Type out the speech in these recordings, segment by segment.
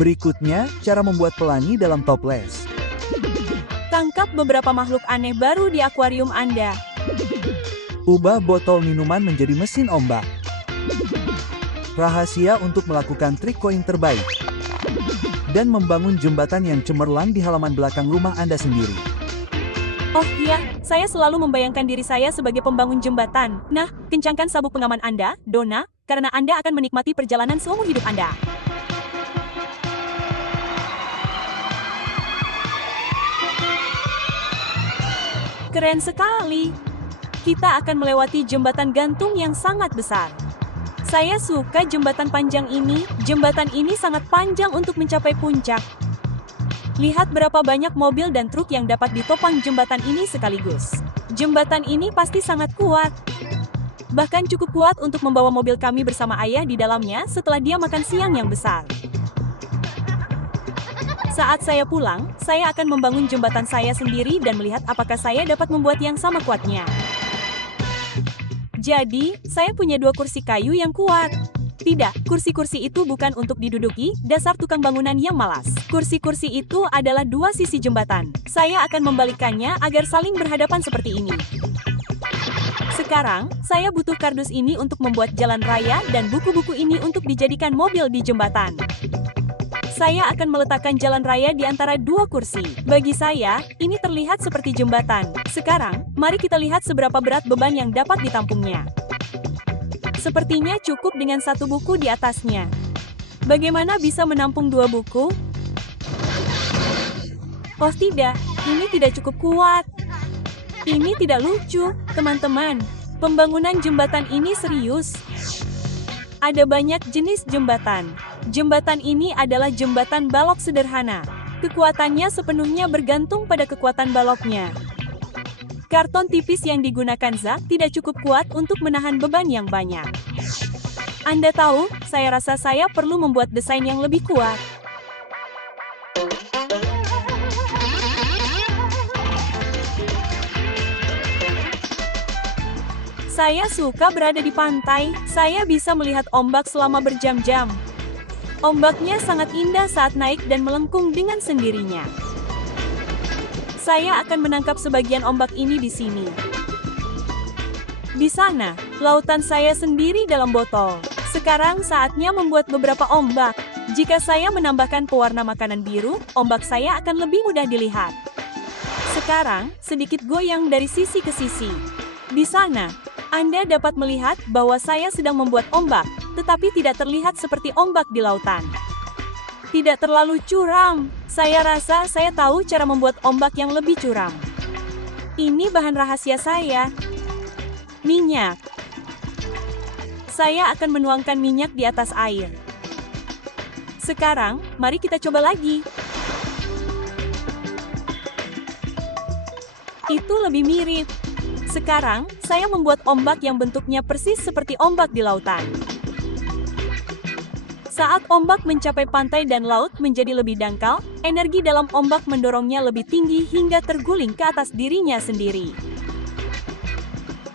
Berikutnya, cara membuat pelangi dalam toples. Tangkap beberapa makhluk aneh baru di akuarium Anda. Ubah botol minuman menjadi mesin ombak. Rahasia untuk melakukan trik koin terbaik. Dan membangun jembatan yang cemerlang di halaman belakang rumah Anda sendiri. Oh iya, saya selalu membayangkan diri saya sebagai pembangun jembatan. Nah, kencangkan sabuk pengaman Anda, Donna, karena Anda akan menikmati perjalanan seumur hidup Anda. Keren sekali. Kita akan melewati jembatan gantung yang sangat besar. Saya suka jembatan panjang ini. Jembatan ini sangat panjang untuk mencapai puncak. Lihat berapa banyak mobil dan truk yang dapat ditopang jembatan ini sekaligus. Jembatan ini pasti sangat kuat. Bahkan cukup kuat untuk membawa mobil kami bersama ayah di dalamnya setelah dia makan siang yang besar. Saat saya pulang, saya akan membangun jembatan saya sendiri dan melihat apakah saya dapat membuat yang sama kuatnya. Jadi, saya punya 2 kursi kayu yang kuat. Tidak, kursi-kursi itu bukan untuk diduduki, dasar tukang bangunan yang malas. Kursi-kursi itu adalah 2 sisi jembatan. Saya akan membalikkannya agar saling berhadapan seperti ini. Sekarang, saya butuh kardus ini untuk membuat jalan raya dan buku-buku ini untuk dijadikan mobil di jembatan. Saya akan meletakkan jalan raya di antara 2 kursi. Bagi saya, ini terlihat seperti jembatan. Sekarang, mari kita lihat seberapa berat beban yang dapat ditampungnya. Sepertinya cukup dengan 1 buku di atasnya. Bagaimana bisa menampung 2 buku? Oh tidak, ini tidak cukup kuat. Ini tidak lucu, teman-teman. Pembangunan jembatan ini serius. Ada banyak jenis jembatan. Jembatan ini adalah jembatan balok sederhana. Kekuatannya sepenuhnya bergantung pada kekuatan baloknya. Karton tipis yang digunakan Zack tidak cukup kuat untuk menahan beban yang banyak. Anda tahu, saya rasa saya perlu membuat desain yang lebih kuat. Saya suka berada di pantai, saya bisa melihat ombak selama berjam-jam. Ombaknya sangat indah saat naik dan melengkung dengan sendirinya. Saya akan menangkap sebagian ombak ini di sini. Di sana, lautan saya sendiri dalam botol. Sekarang saatnya membuat beberapa ombak. Jika saya menambahkan pewarna makanan biru, ombak saya akan lebih mudah dilihat. Sekarang, sedikit goyang dari sisi ke sisi. Di sana, Anda dapat melihat bahwa saya sedang membuat ombak, tetapi tidak terlihat seperti ombak di lautan. Tidak terlalu curam. Saya rasa saya tahu cara membuat ombak yang lebih curam. Ini bahan rahasia saya. Minyak. Saya akan menuangkan minyak di atas air. Sekarang, mari kita coba lagi. Itu lebih mirip. Sekarang, saya membuat ombak yang bentuknya persis seperti ombak di lautan. Saat ombak mencapai pantai dan laut menjadi lebih dangkal, energi dalam ombak mendorongnya lebih tinggi hingga terguling ke atas dirinya sendiri.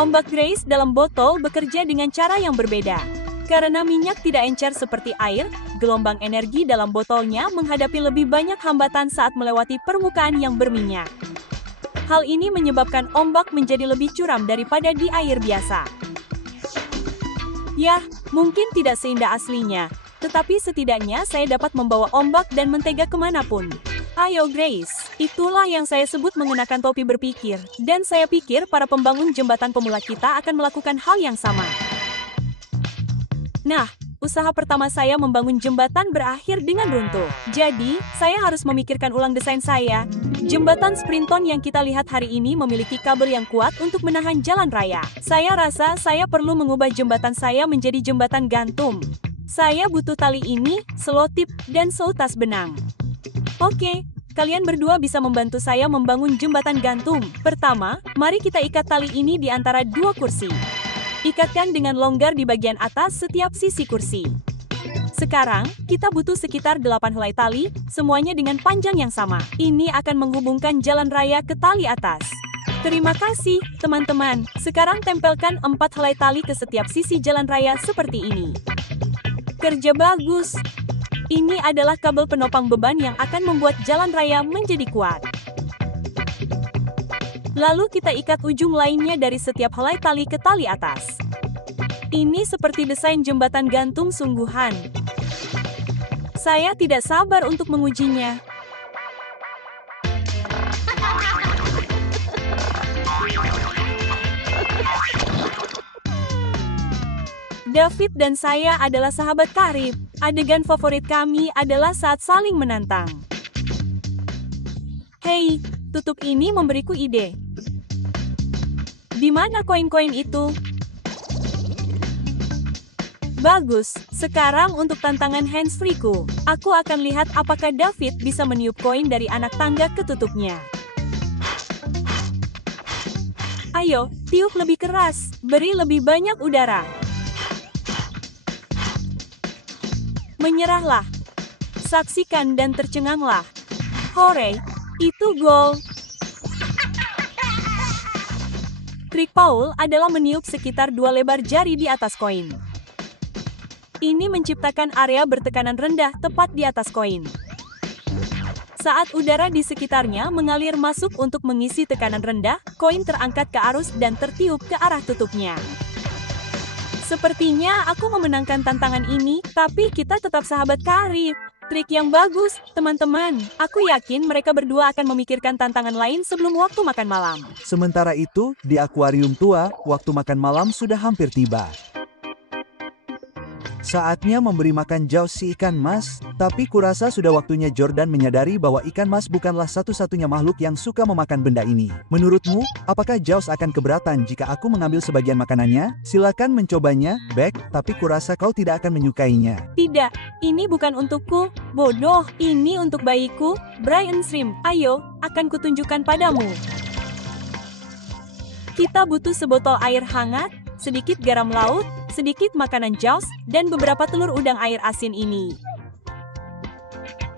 Ombak Grace dalam botol bekerja dengan cara yang berbeda. Karena minyak tidak encer seperti air, gelombang energi dalam botolnya menghadapi lebih banyak hambatan saat melewati permukaan yang berminyak. Hal ini menyebabkan ombak menjadi lebih curam daripada di air biasa. Yah, mungkin tidak seindah aslinya. Tetapi setidaknya saya dapat membawa ombak dan mentega kemanapun. Ayo Grace, itulah yang saya sebut mengenakan topi berpikir. Dan saya pikir para pembangun jembatan pemula kita akan melakukan hal yang sama. Nah, usaha pertama saya membangun jembatan berakhir dengan runtuh. Jadi, saya harus memikirkan ulang desain saya. Jembatan Sprinton yang kita lihat hari ini memiliki kabel yang kuat untuk menahan jalan raya. Saya rasa saya perlu mengubah jembatan saya menjadi jembatan gantung. Saya butuh tali ini, selotip, dan seutas benang. Oke, kalian berdua bisa membantu saya membangun jembatan gantung. Pertama, mari kita ikat tali ini di antara 2 kursi. Ikatkan dengan longgar di bagian atas setiap sisi kursi. Sekarang, kita butuh sekitar 8 helai tali, semuanya dengan panjang yang sama. Ini akan menghubungkan jalan raya ke tali atas. Terima kasih, teman-teman. Sekarang tempelkan 4 helai tali ke setiap sisi jalan raya seperti ini. Kerja bagus. Ini adalah kabel penopang beban yang akan membuat jalan raya menjadi kuat. Lalu kita ikat ujung lainnya dari setiap helai tali ke tali atas. Ini seperti desain jembatan gantung sungguhan. Saya tidak sabar untuk mengujinya. David dan saya adalah sahabat karib. Adegan favorit kami adalah saat saling menantang. Hei, tutup ini memberiku ide. Di mana koin-koin itu? Bagus, sekarang untuk tantangan hands-free-ku. Aku akan lihat apakah David bisa meniup koin dari anak tangga ke tutupnya. Ayo, tiup lebih keras, beri lebih banyak udara. Menyerahlah. Saksikan dan tercenganglah. Hore, itu gol. Trik Paul adalah meniup sekitar 2 lebar jari di atas koin. Ini menciptakan area bertekanan rendah tepat di atas koin. Saat udara di sekitarnya mengalir masuk untuk mengisi tekanan rendah, koin terangkat ke arus dan tertiup ke arah tutupnya. Sepertinya aku memenangkan tantangan ini, tapi kita tetap sahabat karib. Trik yang bagus, teman-teman. Aku yakin mereka berdua akan memikirkan tantangan lain sebelum waktu makan malam. Sementara itu, di akuarium tua, waktu makan malam sudah hampir tiba. Saatnya memberi makan Jaws si ikan mas, tapi kurasa sudah waktunya Jordan menyadari bahwa ikan mas bukanlah satu-satunya makhluk yang suka memakan benda ini. Menurutmu, apakah Jaws akan keberatan jika aku mengambil sebagian makanannya? Silakan mencobanya, Beck, tapi kurasa kau tidak akan menyukainya. Tidak, ini bukan untukku, bodoh. Ini untuk bayiku, Brian Shrimp. Ayo, akan kutunjukkan padamu. Kita butuh sebotol air hangat, sedikit garam laut, sedikit makanan Jaws, dan beberapa telur udang air asin ini.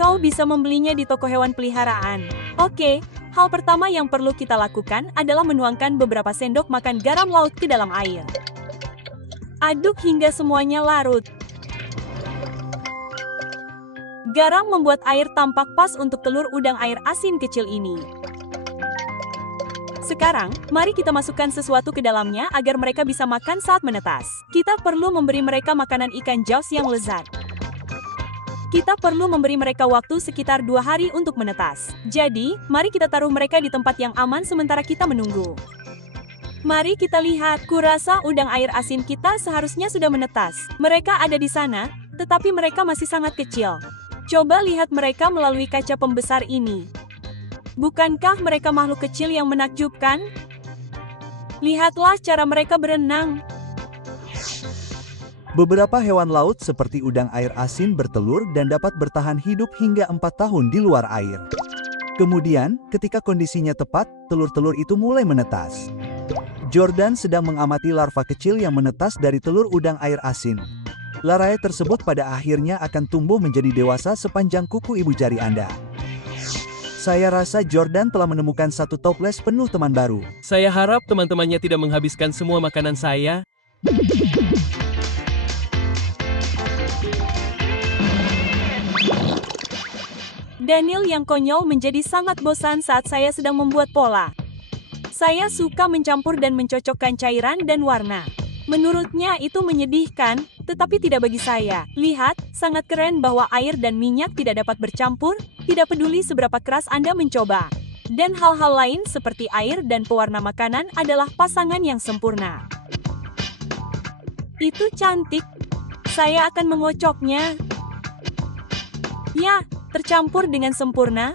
Kau bisa membelinya di toko hewan peliharaan. Oke, hal pertama yang perlu kita lakukan adalah menuangkan beberapa sendok makan garam laut ke dalam air. Aduk hingga semuanya larut. Garam membuat air tampak pas untuk telur udang air asin kecil ini. Sekarang, mari kita masukkan sesuatu ke dalamnya agar mereka bisa makan saat menetas. Kita perlu memberi mereka makanan ikan Jaws yang lezat. Kita perlu memberi mereka waktu sekitar 2 hari untuk menetas. Jadi, mari kita taruh mereka di tempat yang aman sementara kita menunggu. Mari kita lihat, kurasa udang air asin kita seharusnya sudah menetas. Mereka ada di sana, tetapi mereka masih sangat kecil. Coba lihat mereka melalui kaca pembesar ini. Bukankah mereka makhluk kecil yang menakjubkan? Lihatlah cara mereka berenang. Beberapa hewan laut seperti udang air asin bertelur dan dapat bertahan hidup hingga 4 tahun di luar air. Kemudian, ketika kondisinya tepat, telur-telur itu mulai menetas. Jordan sedang mengamati larva kecil yang menetas dari telur udang air asin. Larvae tersebut pada akhirnya akan tumbuh menjadi dewasa sepanjang kuku ibu jari Anda. Saya rasa Jordan telah menemukan satu toples penuh teman baru. Saya harap teman-temannya tidak menghabiskan semua makanan saya. Daniel yang konyol menjadi sangat bosan saat saya sedang membuat pola. Saya suka mencampur dan mencocokkan cairan dan warna. Menurutnya itu menyedihkan, tetapi tidak bagi saya. Lihat, sangat keren bahwa air dan minyak tidak dapat bercampur, tidak peduli seberapa keras Anda mencoba. Dan hal-hal lain seperti air dan pewarna makanan adalah pasangan yang sempurna. Itu cantik. Saya akan mengocoknya. Ya, tercampur dengan sempurna.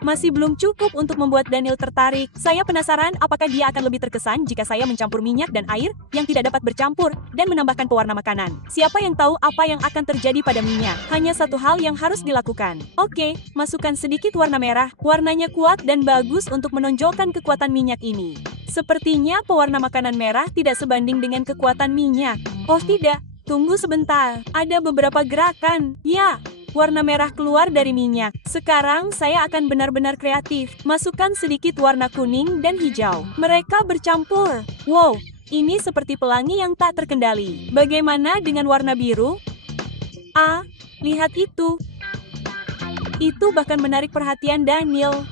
Masih belum cukup untuk membuat Daniel tertarik. Saya penasaran apakah dia akan lebih terkesan jika saya mencampur minyak dan air yang tidak dapat bercampur dan menambahkan pewarna makanan. Siapa yang tahu apa yang akan terjadi pada minyak? Hanya satu hal yang harus dilakukan. Oke, masukkan sedikit warna merah. Warnanya kuat dan bagus untuk menonjolkan kekuatan minyak ini. Sepertinya pewarna makanan merah tidak sebanding dengan kekuatan minyak. Oh tidak, tunggu sebentar. Ada beberapa gerakan. Ya. Warna merah keluar dari minyak. Sekarang saya akan benar-benar kreatif. Masukkan sedikit warna kuning dan hijau. Mereka bercampur. Wow, ini seperti pelangi yang tak terkendali. Bagaimana dengan warna biru? Lihat itu. Itu bahkan menarik perhatian Daniel.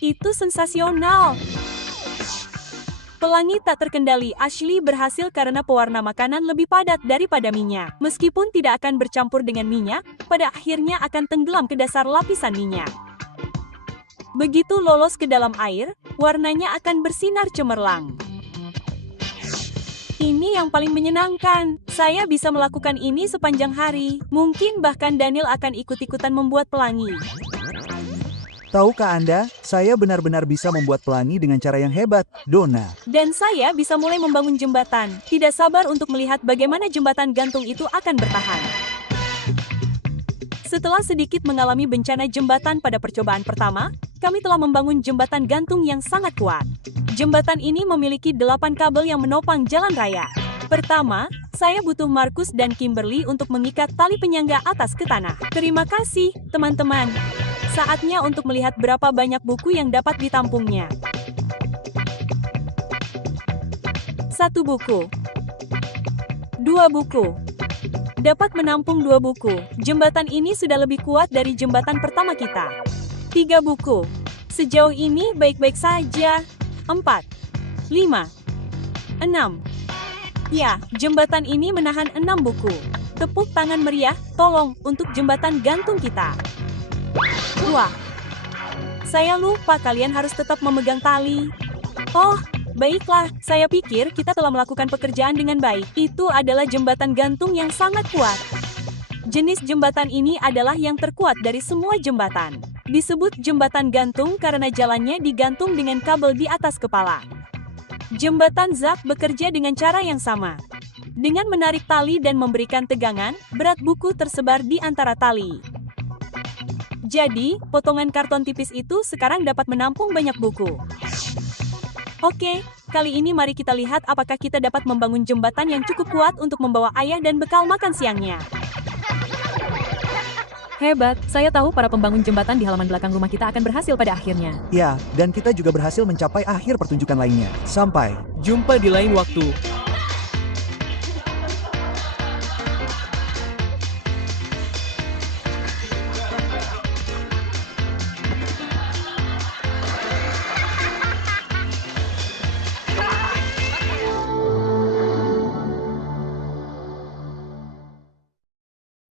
Itu sensasional. Pelangi tak terkendali Ashley berhasil karena pewarna makanan lebih padat daripada minyak. Meskipun tidak akan bercampur dengan minyak, pada akhirnya akan tenggelam ke dasar lapisan minyak. Begitu lolos ke dalam air, warnanya akan bersinar cemerlang. Ini yang paling menyenangkan. Saya bisa melakukan ini sepanjang hari. Mungkin bahkan Daniel akan ikut-ikutan membuat pelangi. Tahukah Anda, saya benar-benar bisa membuat pelangi dengan cara yang hebat, Donna. Dan saya bisa mulai membangun jembatan. Tidak sabar untuk melihat bagaimana jembatan gantung itu akan bertahan. Setelah sedikit mengalami bencana jembatan pada percobaan pertama, kami telah membangun jembatan gantung yang sangat kuat. Jembatan ini memiliki 8 kabel yang menopang jalan raya. Pertama, saya butuh Marcus dan Kimberly untuk mengikat tali penyangga atas ke tanah. Terima kasih, teman-teman. Saatnya untuk melihat berapa banyak buku yang dapat ditampungnya. 1 buku. 2 buku. Dapat menampung 2 buku. Jembatan ini sudah lebih kuat dari jembatan pertama kita. 3 buku. Sejauh ini baik-baik saja. 4. 5. 6. Ya, jembatan ini menahan 6 buku. Tepuk tangan meriah, tolong, untuk jembatan gantung kita. 2. Saya lupa kalian harus tetap memegang tali. Oh, baiklah, saya pikir kita telah melakukan pekerjaan dengan baik. Itu adalah jembatan gantung yang sangat kuat. Jenis jembatan ini adalah yang terkuat dari semua jembatan. Disebut jembatan gantung karena jalannya digantung dengan kabel di atas kepala. Jembatan Zack bekerja dengan cara yang sama. Dengan menarik tali dan memberikan tegangan, berat buku tersebar di antara tali. Jadi, potongan karton tipis itu sekarang dapat menampung banyak buku. Oke, kali ini mari kita lihat apakah kita dapat membangun jembatan yang cukup kuat untuk membawa ayah dan bekal makan siangnya. Hebat, saya tahu para pembangun jembatan di halaman belakang rumah kita akan berhasil pada akhirnya. Ya, dan kita juga berhasil mencapai akhir pertunjukan lainnya. Sampai Jumpa di lain waktu.